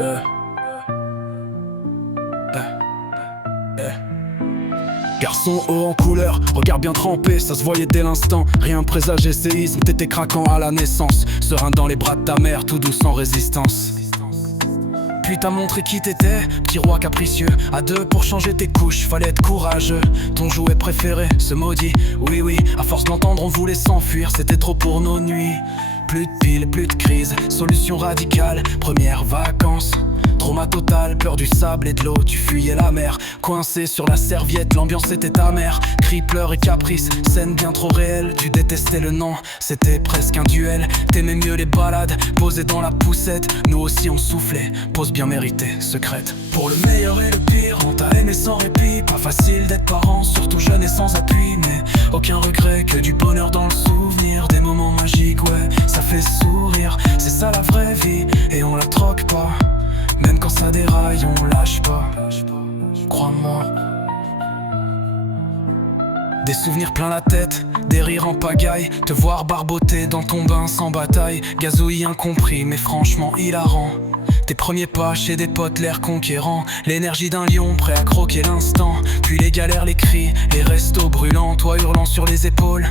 Euh, Garçon haut en couleur, regard bien trempé, ça se voyait dès l'instant. Rien présageait séisme, t'étais craquant à la naissance. Serein dans les bras de ta mère, tout doux sans résistance. Puis t'as montré qui t'étais, petit roi capricieux. À deux pour changer tes couches, fallait être courageux. Ton jouet préféré, ce maudit, oui oui. À force d'entendre on voulait s'enfuir, c'était trop pour nos nuits. Plus de piles, plus de crise, solution radicale. Première vacances, trauma total, peur du sable et de l'eau. Tu fuyais la mer, coincé sur la serviette. L'ambiance était amère, cris, pleurs et caprices. Scène bien trop réelle, tu détestais le nom. C'était presque un duel, t'aimais mieux les balades posées dans la poussette. Nous aussi on soufflait, pause bien méritée, secrète. Pour le meilleur et le pire, on t'a aimé sans répit. Pas facile d'être parent, surtout jeune et sans appui. Mais aucun regret, que du bonheur dans le souvenir. Des moments magiques, ouais, ça fait sourire. C'est ça la vraie vie, et on la troque pas. Même quand ça déraille, on lâche pas. Crois-moi. Des souvenirs plein la tête, des rires en pagaille. Te voir barboter dans ton bain sans bataille. Gazouillis incompris, mais franchement hilarant. Tes premiers pas chez des potes, l'air conquérant. L'énergie d'un lion prêt à croquer l'instant. Puis les galères, les cris, les restos brûlants. Toi hurlant sur les épaules,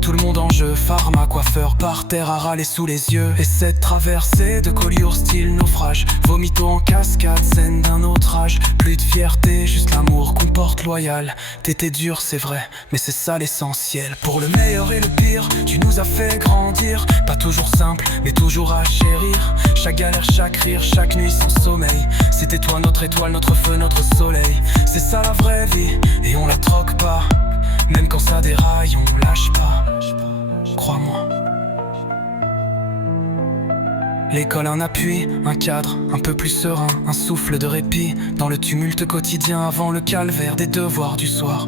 tout le monde en jeu. Pharma, coiffeur, par terre à râler sous les yeux. Et cette traversée de collioure style naufrage. Vomito en cascade, scène d'un autre âge. Plus de fierté, juste l'amour qu'on porte loyal. T'étais dur, c'est vrai, mais c'est ça l'essentiel. Pour le meilleur et le pire, tu nous as fait grandir. Pas toujours simple, mais toujours à chérir. Chaque galère, chaque rire, chaque nuit sans sommeil. C'était toi notre étoile, notre feu, notre soleil. C'est ça la vraie vie, et on la troque pas. Même quand ça déraille, on lâche pas. Crois-moi. L'école un appui, un cadre un peu plus serein. Un souffle de répit dans le tumulte quotidien. Avant le calvaire des devoirs du soir.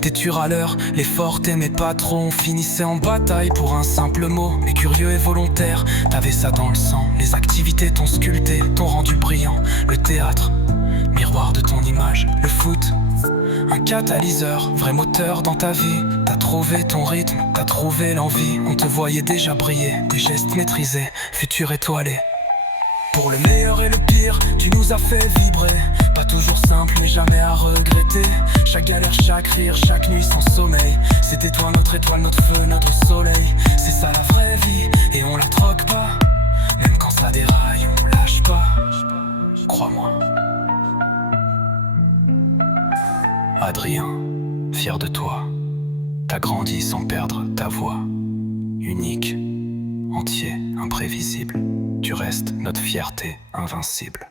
T'es à l'heure, l'effort t'aimais pas trop. On finissait en bataille pour un simple mot. Mais curieux et volontaire, t'avais ça dans le sang. Les activités t'ont sculpté, t'ont rendu brillant. Le théâtre, miroir de ton image. Le foot, un catalyseur, vrai moteur dans ta vie. T'as trouvé ton rythme, t'as trouvé l'envie. On te voyait déjà briller, des gestes maîtrisés, futur étoilé. Pour le meilleur et le pire, tu nous as fait vibrer. Pas toujours simple mais jamais à regretter. Chaque galère, chaque rire, chaque nuit sans sommeil. C'était toi notre étoile, notre feu, notre soleil. C'est ça la vraie vie, et on la troque pas. Même quand ça déraille, on lâche pas. Crois-moi. Adrien, fier de toi. T'as grandi sans perdre ta voix. Unique, entier, imprévisible. Tu restes notre fierté invincible.